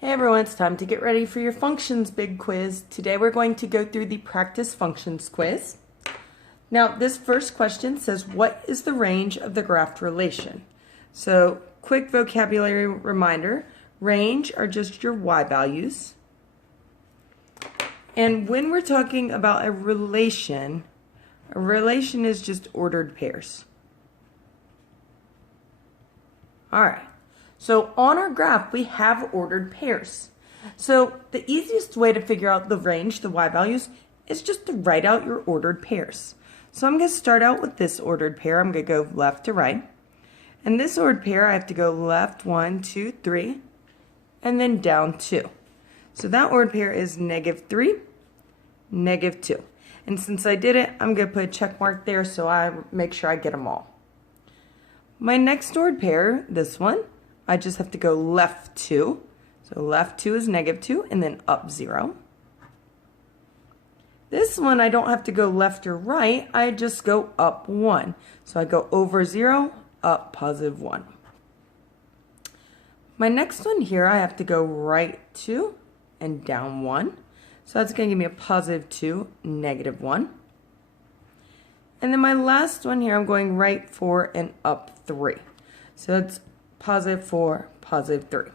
Hey everyone, it's time to get ready for your functions big quiz. Today we're going to go through the practice functions quiz. Now this first question says, what is the range of the graphed relation? So quick vocabulary reminder, range are just your y values. And when we're talking about a relation is just ordered pairs. All right. So on our graph, we have ordered pairs. So the easiest way to figure out the range, the y values, is just to write out your ordered pairs. So I'm going to start out with this ordered pair. I'm going to go left to right. And this ordered pair, I have to go left 1, 2, 3, and then down 2. So that ordered pair is -3, -2. And since I did it, I'm going to put a check mark there so I make sure I get them all. My next ordered pair, this one, I just have to go left 2. So left 2 is -2 and then up 0. This one I don't have to go left or right, I just go up 1. So I go over 0, up +1. My next one here, I have to go right 2 and down 1. So that's going to give me a +2, -1. And then my last one here, I'm going right 4 and up 3. So it's +4, +3.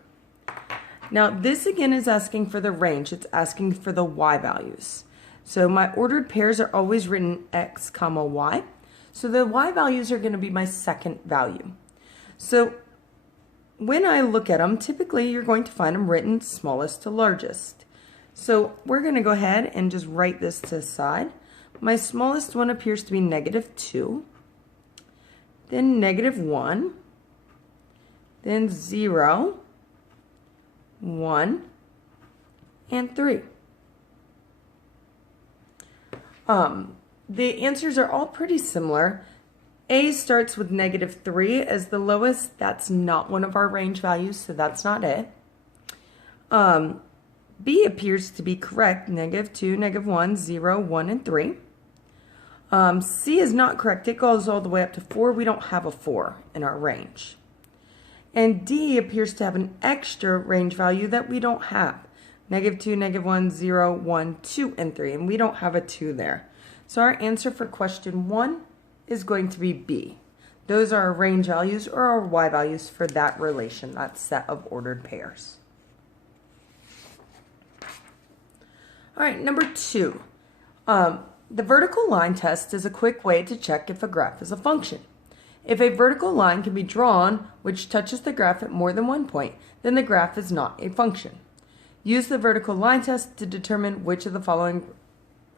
Now this again is asking for the range. It's asking for the y values. So my ordered pairs are always written x, y. So the y values are going to be my second value. So when I look at them, typically you're going to find them written smallest to largest. So we're going to go ahead and just write this to the side. My smallest one appears to be -2, then -1, then 0, 1, and 3. The answers are all pretty similar. A starts with -3 as the lowest. That's not one of our range values, so that's not it. B appears to be correct, -2, -1, 0, 1, and 3. C is not correct. It goes all the way up to 4. We don't have a 4 in our range. And D appears to have an extra range value that we don't have. -2, -1, 0, 1, 2, and 3. And we don't have a 2 there. So our answer for question 1 is going to be B. Those are our range values or our y values for that relation, that set of ordered pairs. All right, number 2. The vertical line test is a quick way to check if a graph is a function. If a vertical line can be drawn which touches the graph at more than one point, then the graph is not a function. Use the vertical line test to determine which of the following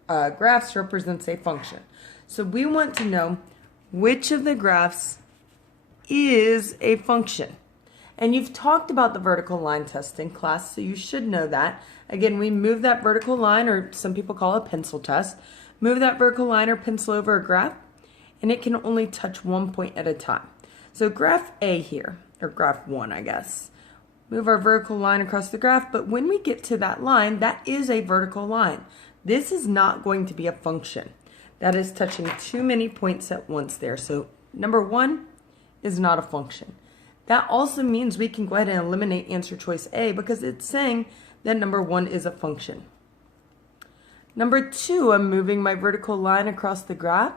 graphs represents a function. So we want to know which of the graphs is a function. And you've talked about the vertical line test in class, so you should know that. Again, we move that vertical line, or some people call it a pencil test, move that vertical line or pencil over a graph, and it can only touch one point at a time. So graph A here, or graph 1, I guess. Move our vertical line across the graph, but when we get to that line, that is a vertical line. This is not going to be a function. That is touching too many points at once there. So number 1 is not a function. That also means we can go ahead and eliminate answer choice A because it's saying that number 1 is a function. Number 2, I'm moving my vertical line across the graph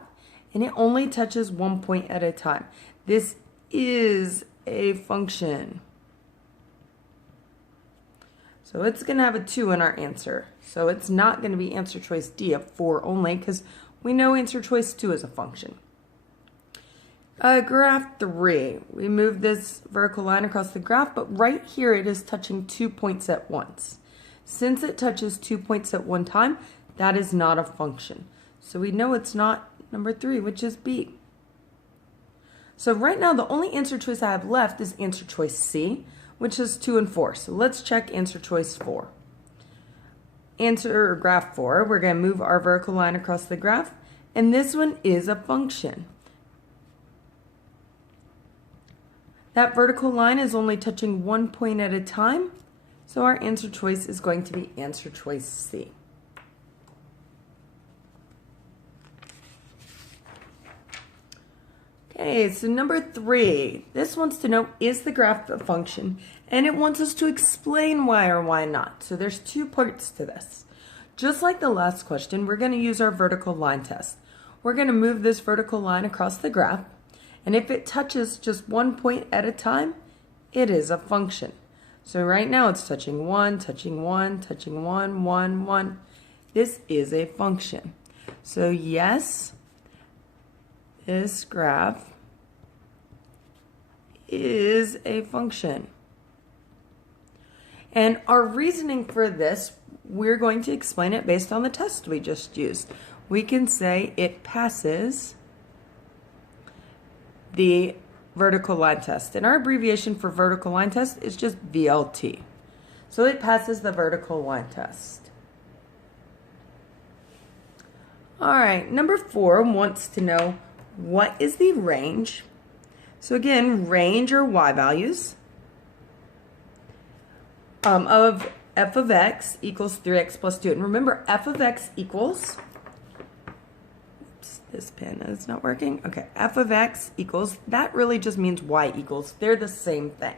and it only touches one point at a time. This is a function. So it's going to have a 2 in our answer. So it's not going to be answer choice D of 4 only because we know answer choice 2 is a function. Graph 3, we move this vertical line across the graph, but right here it is touching 2 points at once. Since it touches 2 points at one time, that is not a function. So we know it's not number 3, which is B. So right now, the only answer choice I have left is answer choice C, which is 2 and 4. So let's check answer choice 4. Graph 4, we're going to move our vertical line across the graph, and this one is a function. That vertical line is only touching one point at a time, so our answer choice is going to be answer choice C. Okay, so number 3, this wants to know, is the graph a function? And it wants us to explain why or why not. So there's two parts to this. Just like the last question, we're going to use our vertical line test. We're going to move this vertical line across the graph, and if it touches just one point at a time, it is a function. So right now it's touching 1, touching 1, touching 1, 1, 1. This is a function. So yes, this graph is a function. And our reasoning for this, we're going to explain it based on the test we just used. We can say it passes the vertical line test. And our abbreviation for vertical line test is just VLT. So it passes the vertical line test. All right, number 4 wants to know what is the range. So again, range or y values of f of x equals 3x plus 2. And remember, f of x equals, oops, this pen is not working. Okay, f of x equals, that really just means y equals. They're the same thing.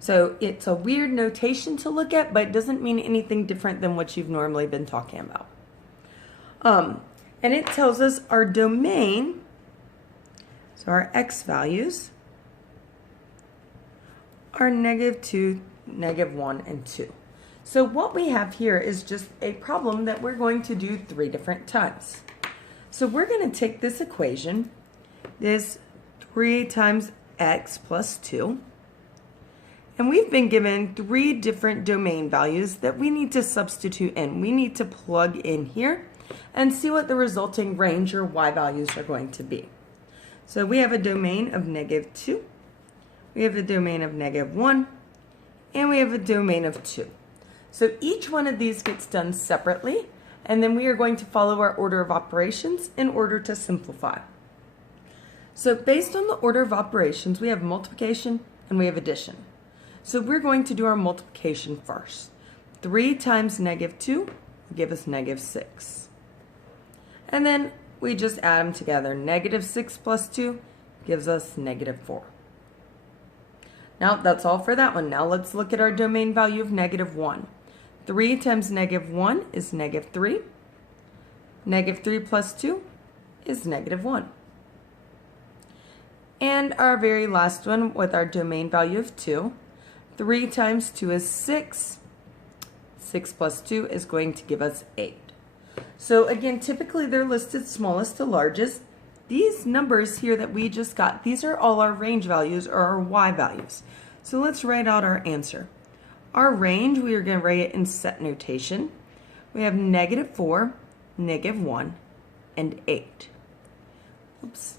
So it's a weird notation to look at, but it doesn't mean anything different than what you've normally been talking about. And it tells us our domain, so our x values, are -2, -1, and 2. So what we have here is just a problem that we're going to do 3 different times. So we're going to take this equation, this 3 times x plus 2, and we've been given 3 different domain values that we need to substitute in. We need to plug in here and see what the resulting range or y values are going to be. So we have a domain of -2, we have a domain of -1, and we have a domain of 2. So each one of these gets done separately, and then we are going to follow our order of operations in order to simplify. So based on the order of operations, we have multiplication and we have addition. So we're going to do our multiplication first. 3 times -2 will give us -6. And then we just add them together. -6 plus 2 gives us -4. Now that's all for that one. Now let's look at our domain value of -1. 3 times -1 is -3. -3 plus 2 is -1. And our very last one with our domain value of 2. 3 times 2 is 6. 6 plus 2 is going to give us 8. So again, typically they're listed smallest to largest. These numbers here that we just got, these are all our range values or our y values. So let's write out our answer. Our range, we are going to write it in set notation. We have -4, -1, and 8. Oops.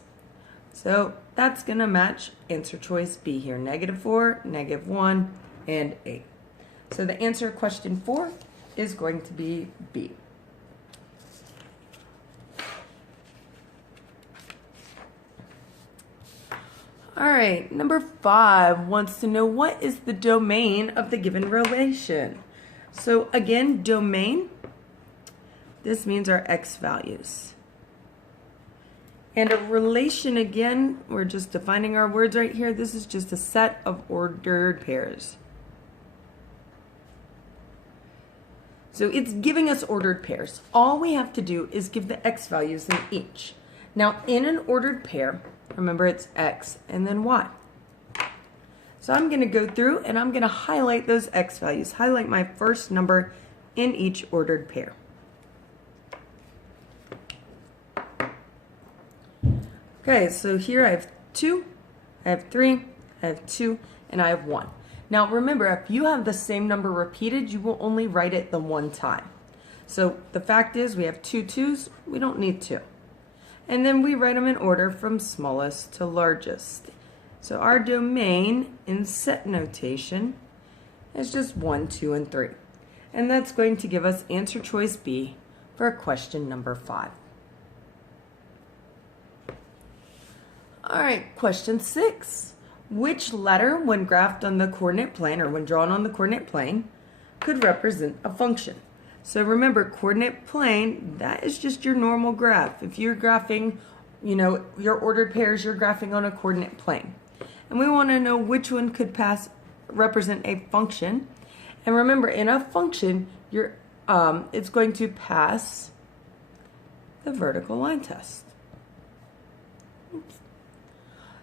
So that's going to match answer choice B here. -4, -1, and 8. So the answer to question 4 is going to be B. All right, number 5 wants to know what is the domain of the given relation. So again, domain, this means our x values. And a relation, again, we're just defining our words right here. This is just a set of ordered pairs. So it's giving us ordered pairs. All we have to do is give the x values in each. Now, in an ordered pair, remember it's x and then y. So I'm going to go through and I'm going to highlight those x values. Highlight my first number in each ordered pair. Okay, so here I have 2, I have 3, I have 2, and I have 1. Now remember, if you have the same number repeated, you will only write it the one time. So the fact is we have 2 2s, we don't need 2. And then we write them in order from smallest to largest. So our domain in set notation is just 1, 2, and 3. And that's going to give us answer choice B for question number 5. All right, question 6. Which letter, when graphed on the coordinate plane or when drawn on the coordinate plane, could represent a function? So remember, coordinate plane, that is just your normal graph. If you're graphing, your ordered pairs, you're graphing on a coordinate plane. and we want to know which one could represent a function. And remember, in a function, it's going to pass the vertical line test. Oops.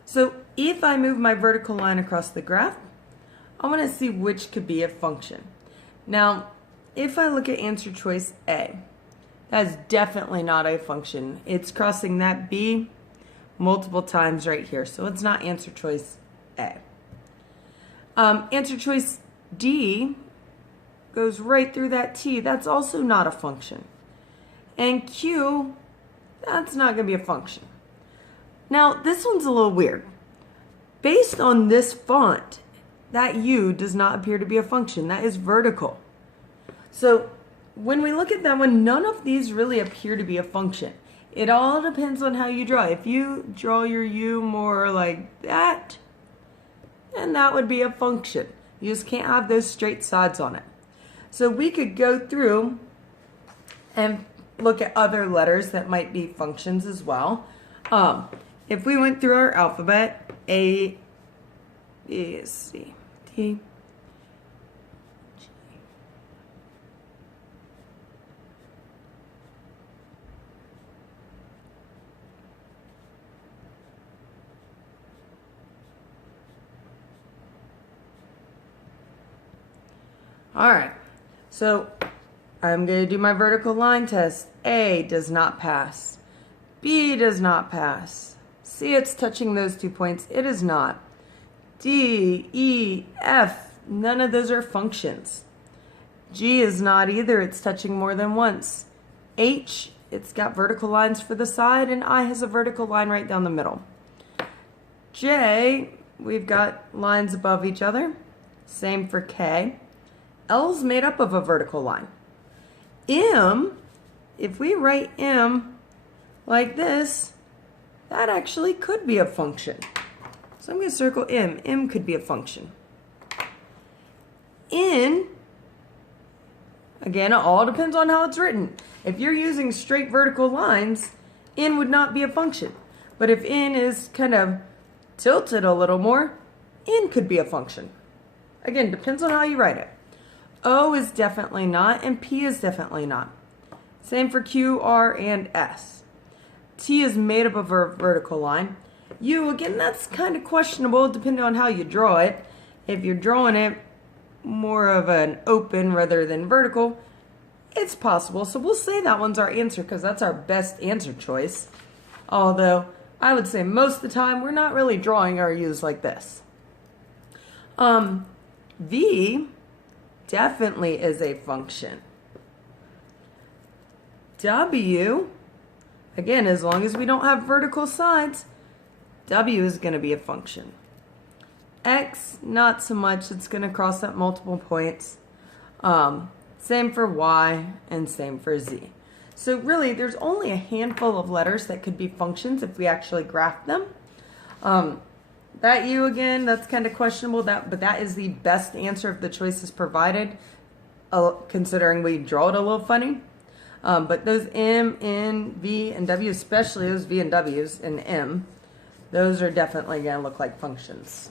So if I move my vertical line across the graph, I want to see which could be a function. Now, if I look at answer choice A, that's definitely not a function. It's crossing that B multiple times right here, so it's not answer choice A. Answer choice D goes right through that T. That's also not a function. And Q, that's not going to be a function. Now, this one's a little weird. Based on this font, that U does not appear to be a function. That is vertical. So when we look at that one, none of these really appear to be a function. It all depends on how you draw. If you draw your U more like that, then that would be a function. You just can't have those straight sides on it. So we could go through and look at other letters that might be functions as well. If we went through our alphabet, A, B, C, D, G. All right, so I'm going to do my vertical line test. A does not pass. B does not pass. C, it's touching those 2 points. It is not. D, E, F, none of those are functions. G is not either. It's touching more than once. H, it's got vertical lines for the side, and I has a vertical line right down the middle. J, we've got lines above each other. Same for K. L's made up of a vertical line. M, if we write M like this, that actually could be a function. So I'm going to circle M. M could be a function. N, again, it all depends on how it's written. If you're using straight vertical lines, N would not be a function. But if N is kind of tilted a little more, N could be a function. Again, depends on how you write it. O is definitely not, and P is definitely not. Same for Q, R, and S. T is made up of a vertical line. U, again, that's kind of questionable depending on how you draw it. If you're drawing it more of an open rather than vertical, it's possible. So we'll say that one's our answer because that's our best answer choice. Although I would say most of the time we're not really drawing our U's like this. V definitely is a function. W, again, as long as we don't have vertical sides, W is going to be a function. X, not so much. It's going to cross at multiple points. Same for Y and same for Z. So really, there's only a handful of letters that could be functions if we actually graph them. That U, again, that's kind of questionable, but that is the best answer of the choices provided, considering we draw it a little funny. But those M, N, V, and W, especially those V and W's and M, those are definitely going to look like functions.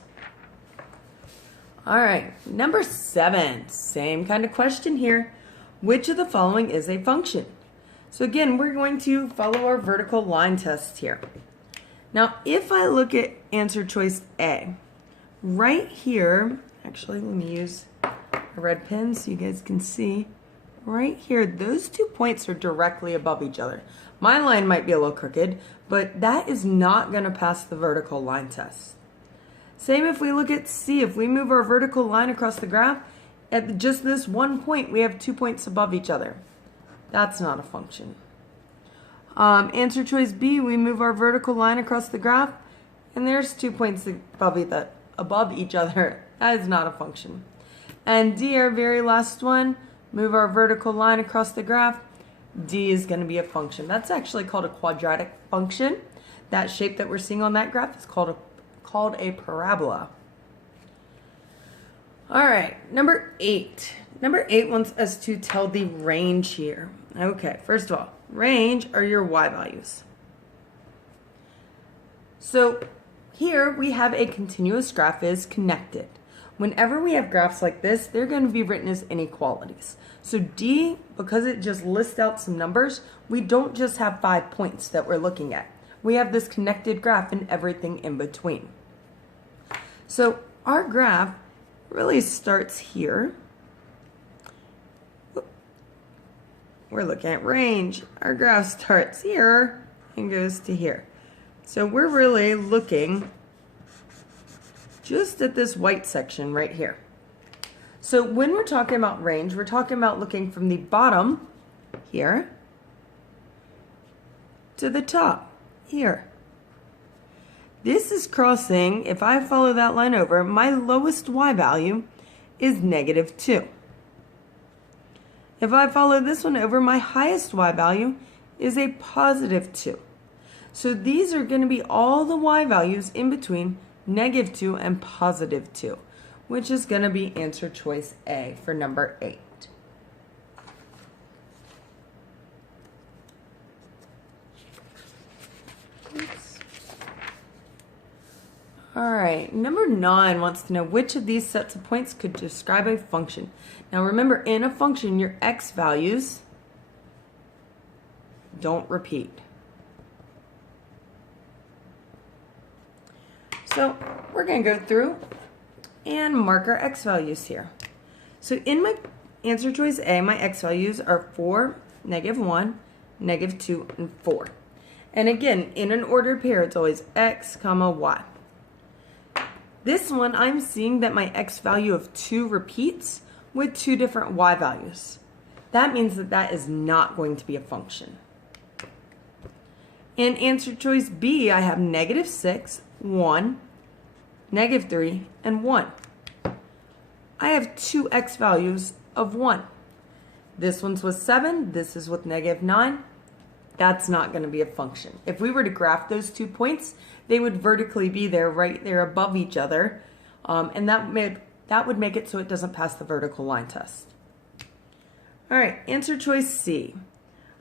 All right, number 7, same kind of question here. Which of the following is a function? So again, we're going to follow our vertical line test here. Now, if I look at answer choice A, right here, actually, let me use a red pen so you guys can see. Right here, those 2 points are directly above each other. My line might be a little crooked, but that is not going to pass the vertical line test. Same if we look at C. If we move our vertical line across the graph, at just this one point, we have 2 points above each other. That's not a function. Answer choice B, we move our vertical line across the graph, and there's 2 points above each other. That is not a function. And D, our very last one, move our vertical line across the graph. D is going to be a function. That's actually called a quadratic function. That shape that we're seeing on that graph is called a parabola. All right, number 8. Number 8 wants us to tell the range here. Okay, first of all, range are your Y values. So here we have a continuous graph is connected. Whenever we have graphs like this, they're going to be written as inequalities. So D, because it just lists out some numbers, we don't just have 5 points that we're looking at. We have this connected graph and everything in between. So our graph really starts here. We're looking at range. Our graph starts here and goes to here. So we're really looking just at this white section right here. So when we're talking about range, we're talking about looking from the bottom here to the top here. This is crossing, if I follow that line over, my lowest y value is -2. If I follow this one over, my highest y value is a +2. So these are going to be all the y values in between -2 and +2, which is going to be answer choice A for number 8. Oops. All right, number 9 wants to know which of these sets of points could describe a function. Now remember, in a function, your x values don't repeat. So we're going to go through and mark our x values here. So in my answer choice A, my x values are 4, -1, -2, and 4. And again, in an ordered pair, it's always x, y. This one, I'm seeing that my x value of 2 repeats with 2 different y values. That means that that is not going to be a function. In answer choice B, I have -6, 1, -3, and 1. I have 2 x values of 1. This one's with 7, this is with -9. That's not going to be a function. If we were to graph those 2 points, they would vertically be there, right there above each other, and that would make it so it doesn't pass the vertical line test. All right, answer choice C.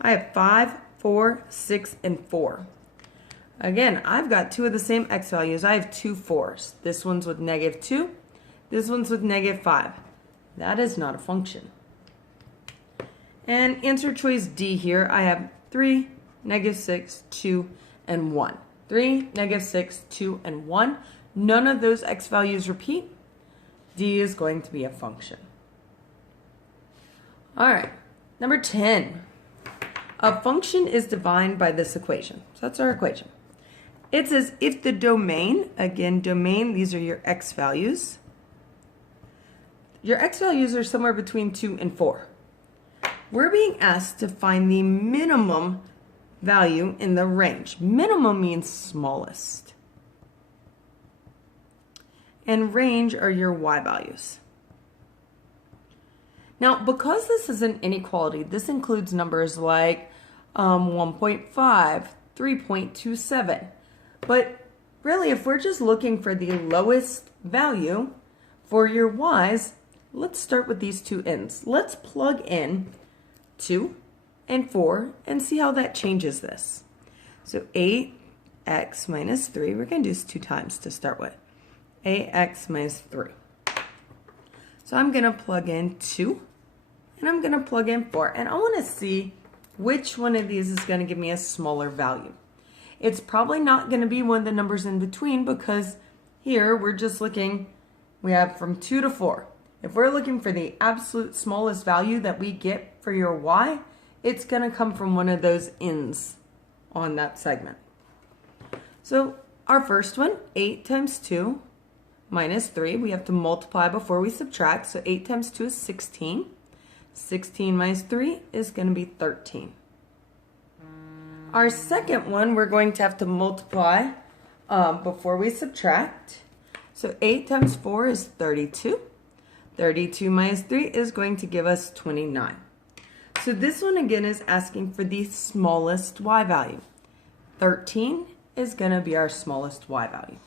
I have 5, 4, 6, and 4. Again, I've got 2 of the same x values. I have 2 4s. This one's with -2. This one's with -5. That is not a function. And answer choice D here, I have 3, -6, 2, and 1. 3, -6, 2, and 1. None of those x values repeat. D is going to be a function. All right, number 10. A function is defined by this equation. So that's our equation. It says if the domain, again, domain, these are your x values. Your x values are somewhere between 2 and 4. We're being asked to find the minimum value in the range. Minimum means smallest. And range are your y values. Now, because this is an inequality, this includes numbers like 1.5, 3.27. But really, if we're just looking for the lowest value for your y's, let's start with these two ends. Let's plug in 2 and 4 and see how that changes this. So 8x minus 3, we're going to do this 2 times to start with. 8x minus 3. So I'm going to plug in 2 and I'm going to plug in 4. And I want to see which one of these is going to give me a smaller value. It's probably not going to be one of the numbers in between because here we're just looking, we have from 2 to 4. If we're looking for the absolute smallest value that we get for your y, it's going to come from one of those ends on that segment. So our first one, 8 times 2 minus 3, we have to multiply before we subtract. So 8 times 2 is 16. 16 minus 3 is going to be 13. Our second one, we're going to have to multiply before we subtract. So 8 times 4 is 32. 32 minus 3 is going to give us 29. So this one again is asking for the smallest y value. 13 is going to be our smallest y value.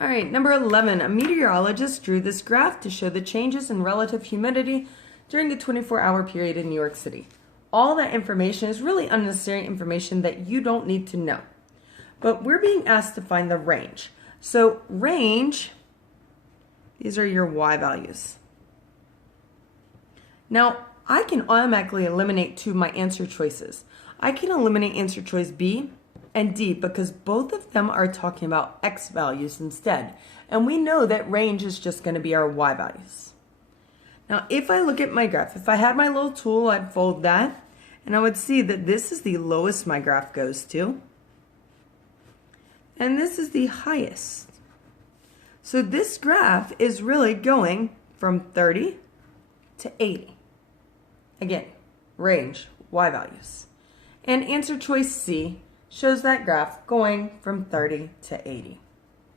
All right, number 11, a meteorologist drew this graph to show the changes in relative humidity during a 24-hour period in New York City. all that information is really unnecessary information that you don't need to know. But we're being asked to find the range. So range, these are your y values. Now, I can automatically eliminate two of my answer choices. I can eliminate answer choice B and D because both of them are talking about x values instead. And we know that range is just going to be our y values. Now, if I look at my graph, if I had my little tool, I'd fold that, and I would see that this is the lowest my graph goes to, and this is the highest. So this graph is really going from 30 to 80. Again, range, y values. And answer choice C shows that graph going from 30 to 80.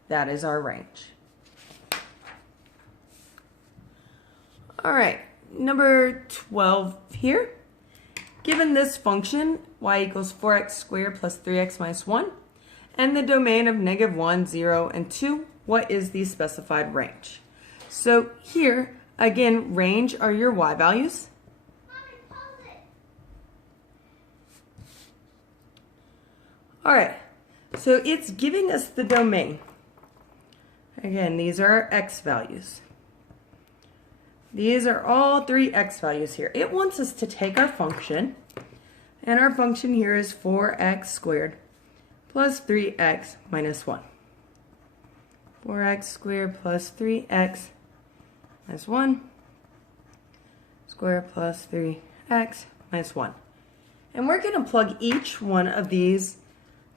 That is our range. All right, number 12 here. Given this function, y equals 4x squared plus 3x minus 1, and the domain of -1, 0, and 2, what is the specified range? So here, again, range are your y values. All right, so it's giving us the domain. Again, these are our x values. These are all three x values here. It wants us to take our function, and our function here is 4x squared plus 3x minus 1. 4x squared plus 3x minus 1 squared plus 3x minus 1. And we're going to plug each one of these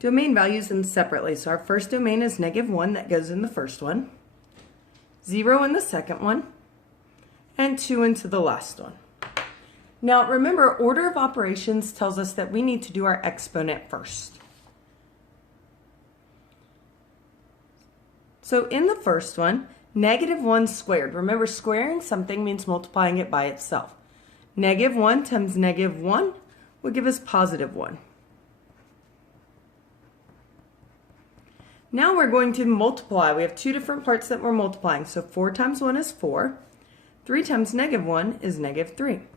domain values in separately. So our first domain is -1, that goes in the first one, 0 in the second one, and 2 into the last one. Now remember, order of operations tells us that we need to do our exponent first. So in the first one, -1 squared. Remember, squaring something means multiplying it by itself. -1 times -1 will give us +1. Now we're going to multiply. We have two different parts that we're multiplying. So 4 times 1 is 4. 3 times -1 is -3.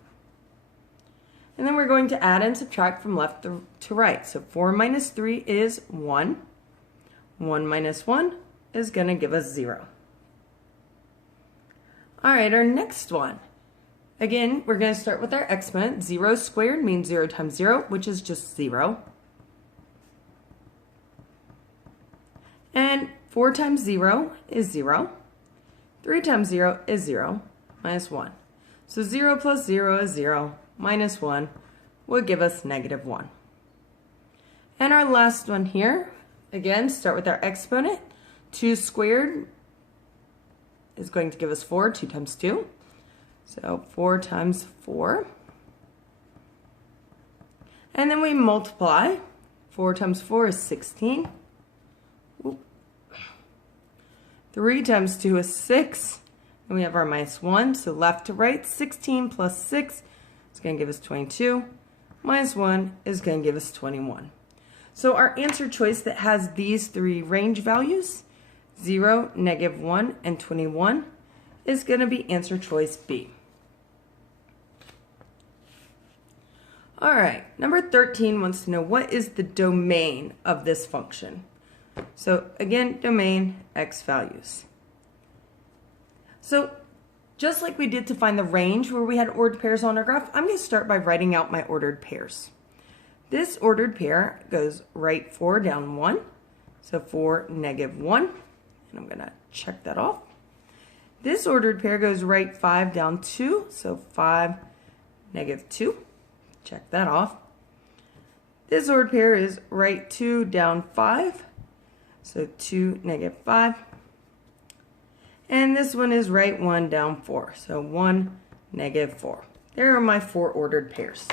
And then we're going to add and subtract from left to right. So 4 minus 3 is 1. 1 minus 1 is going to give us 0. All right, our next one. Again, we're going to start with our exponent. 0 squared means 0 times 0, which is just 0. And 4 times 0 is 0. 3 times 0 is 0. Minus 1. So 0 plus 0 is 0, minus 1 will give us -1. And our last one here, again, start with our exponent. 2 squared is going to give us 4, 2 times 2. So 4 times 4. And then we multiply. 4 times 4 is 16. 3 times 2 is 6. And we have our -1, so left to right, 16 plus 6 is going to give us 22. -1 is going to give us 21. So our answer choice that has these three range values, 0, -1, and 21, is going to be answer choice B. All right, number 13 wants to know what is the domain of this function. So again, domain, x values. So just like we did to find the range where we had ordered pairs on our graph, I'm going to start by writing out my ordered pairs. This ordered pair goes right 4 down 1, so 4, -1, and I'm going to check that off. This ordered pair goes right 5 down 2, so 5, -2, check that off. This ordered pair is right 2 down 5, so 2, -5. And this one is right 1 down 4, so 1, -4. There are my 4 ordered pairs.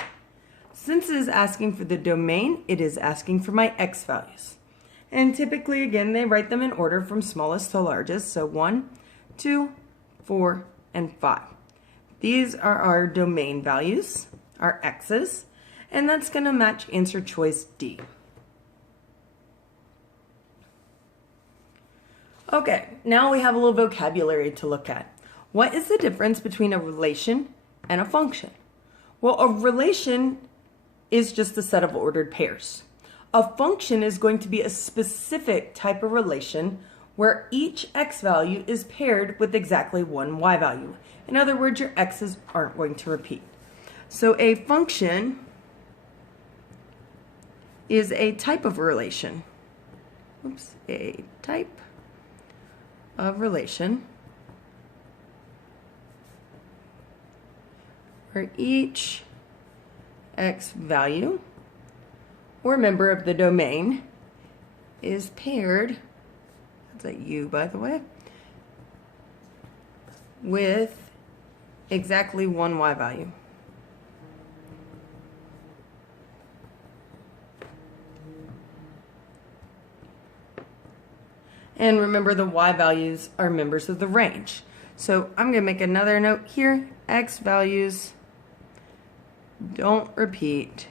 Since it is asking for the domain, it is asking for my x values. And typically, again, they write them in order from smallest to largest, so 1, 2, 4, and 5. These are our domain values, our x's, and that's going to match answer choice D. Okay, now we have a little vocabulary to look at. What is the difference between a relation and a function? Well, a relation is just a set of ordered pairs. A function is going to be a specific type of relation where each x value is paired with exactly one y value. In other words, your x's aren't going to repeat. So a function is a type of relation. A type of relation where each x value or member of the domain is paired, that's a u by the way, with exactly one y value. And remember, the y values are members of the range. So I'm going to make another note here. X values don't repeat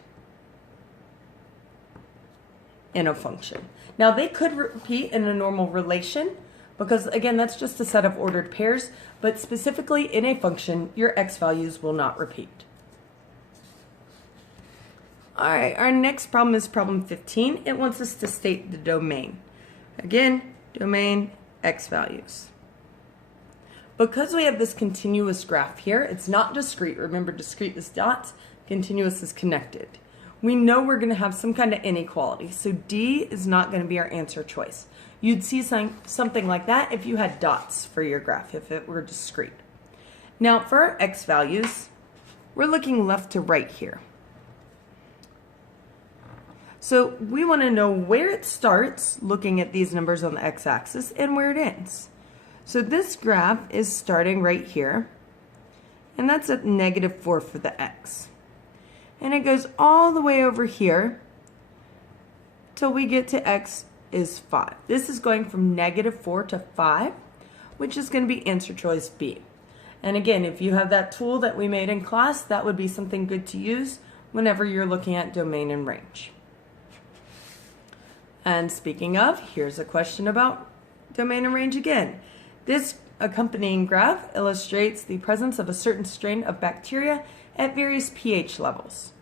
in a function. Now, they could repeat in a normal relation because, again, that's just a set of ordered pairs. But specifically in a function, your x values will not repeat. All right, our next problem is problem 15. It wants us to state the domain. Again, domain x values. Because we have this continuous graph here, it's not discrete. Remember, discrete is dots, continuous is connected. We know we're going to have some kind of inequality, so D is not going to be our answer choice. You'd see something like that if you had dots for your graph, if it were discrete. Now, for our x values, we're looking left to right here. So we want to know where it starts, looking at these numbers on the x-axis, and where it ends. So this graph is starting right here, and that's at -4 for the x. And it goes all the way over here till we get to x is 5. This is going from -4 to 5, which is going to be answer choice B. And again, if you have that tool that we made in class, that would be something good to use whenever you're looking at domain and range. And speaking of, here's a question about domain and range again. This accompanying graph illustrates the presence of a certain strain of bacteria at various pH levels.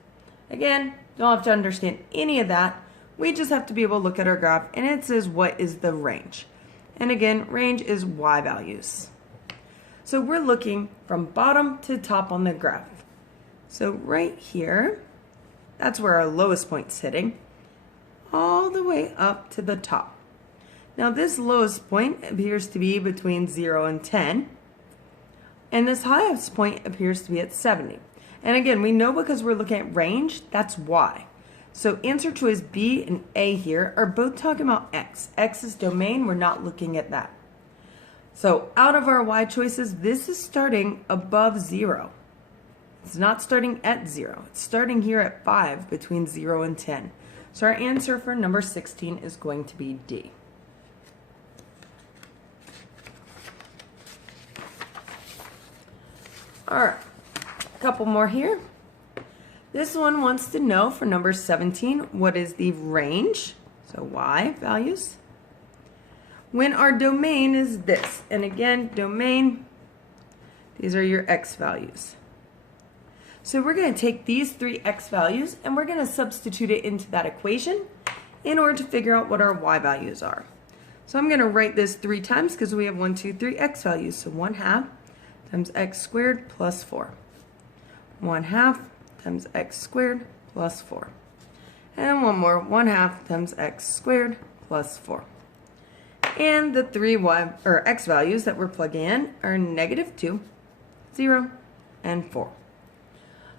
Again, don't have to understand any of that. We just have to be able to look at our graph, and it says what is the range. And again, range is y values. So we're looking from bottom to top on the graph. So right here, that's where our lowest point's hitting, all the way up to the top. Now this lowest point appears to be between 0 and 10, and this highest point appears to be at 70. And again, we know because we're looking at range, that's y. So answer choice B and A here are both talking about x. X is domain, we're not looking at that. So out of our y choices, this is starting above 0. It's not starting at 0. It's starting here at 5 between 0 and 10. So our answer for number 16 is going to be D. All right, a couple more here. This one wants to know for number 17, what is the range? So y values. When our domain is this, and again, domain, these are your x values. So we're going to take these 3 x values and we're going to substitute it into that equation in order to figure out what our y values are. So I'm going to write this 3 times because we have 1, 2, 3 x values. So 1/2 times x squared plus 4. 1/2 times x squared plus 4. And one more, 1/2 times x squared plus 4. And the 3 x values that we're plugging in are -2, 0, and 4.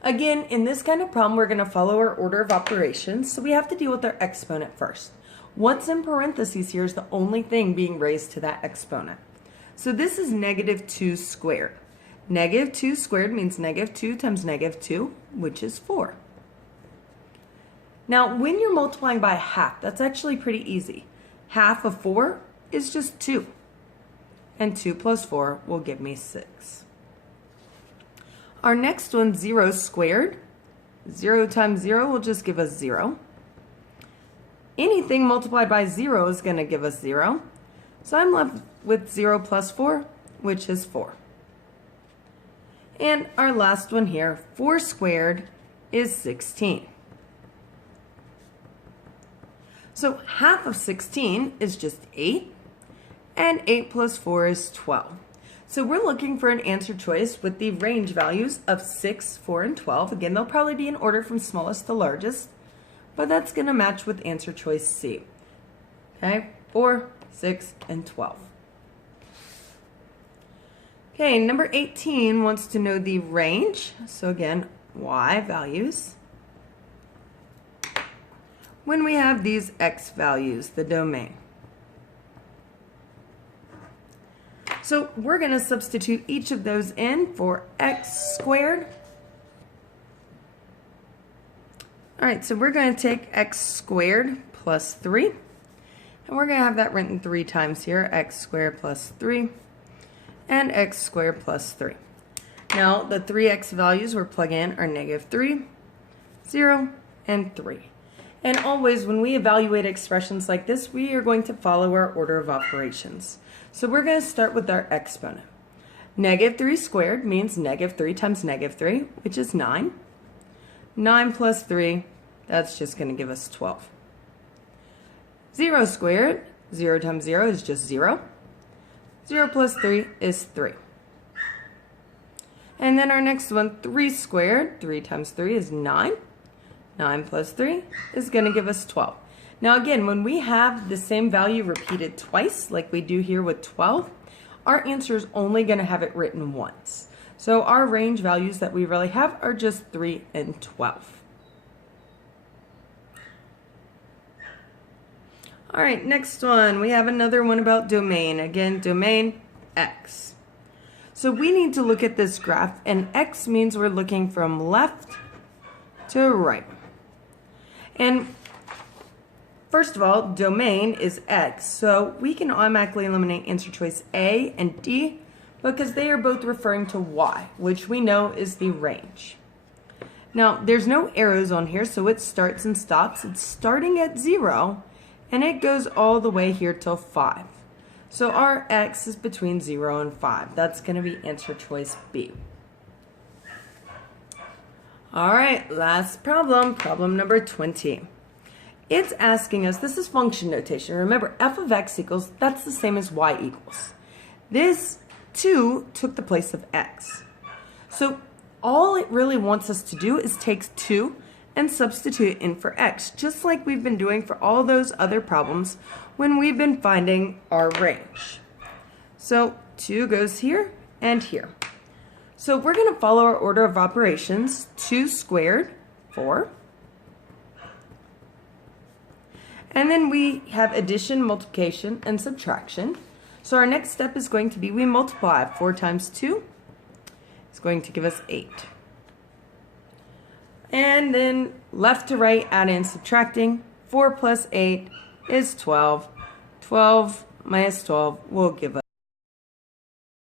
Again, in this kind of problem, we're going to follow our order of operations, so we have to deal with our exponent first. What's in parentheses here is the only thing being raised to that exponent. So this is -2 squared. -2 squared means -2 times -2, which is 4. Now, when you're multiplying by half, that's actually pretty easy. Half of 4 is just 2. And 2 plus 4 will give me 6. Our next one, 0 squared. 0 times 0 will just give us 0. Anything multiplied by 0 is going to give us 0. So I'm left with 0 plus 4, which is 4. And our last one here, 4 squared is 16. So half of 16 is just 8, and 8 plus 4 is 12. So we're looking for an answer choice with the range values of 6, 4, and 12. Again, they'll probably be in order from smallest to largest, but that's going to match with answer choice C. Okay, 4, 6, and 12. Okay, number 18 wants to know the range. So again, y values. When we have these x values, the domain. So we're going to substitute each of those in for x squared. All right, so we're going to take x squared plus 3. And we're going to have that written 3 times here, x squared plus 3, and x squared plus 3. Now, the 3x values we're plugging in are -3, 0, and 3. And always, when we evaluate expressions like this, we are going to follow our order of operations. So we're going to start with our exponent. -3 squared means -3 times -3, which is 9. 9 plus 3, that's just going to give us 12. 0 squared, 0 times 0 is just 0. 0 plus 3 is 3. And then our next one, 3 squared, 3 times 3 is 9. 9 plus 3 is going to give us 12. Now again, when we have the same value repeated twice, like we do here with 12, our answer is only going to have it written once. So our range values that we really have are just 3 and 12. All right, next one. We have another one about domain. Again, domain x. So we need to look at this graph, and x means we're looking from left to right. And first of all, domain is x, so we can automatically eliminate answer choice A and D because they are both referring to y, which we know is the range. Now, there's no arrows on here, so it starts and stops. It's starting at 0, and it goes all the way here till 5. So our x is between 0 and 5. That's going to be answer choice B. All right, last problem, problem number 20. It's asking us, this is function notation. Remember, f of x equals, that's the same as y equals. This 2 took the place of x. So all it really wants us to do is take 2 and substitute it in for x, just like we've been doing for all those other problems when we've been finding our range. So 2 goes here and here. So we're going to follow our order of operations. 2 squared, 4. And then we have addition, multiplication, and subtraction. So our next step is going to be we multiply 4 times 2. It's going to give us 8. And then left to right, adding and subtracting. 4 plus 8 is 12. 12 minus 12 will give us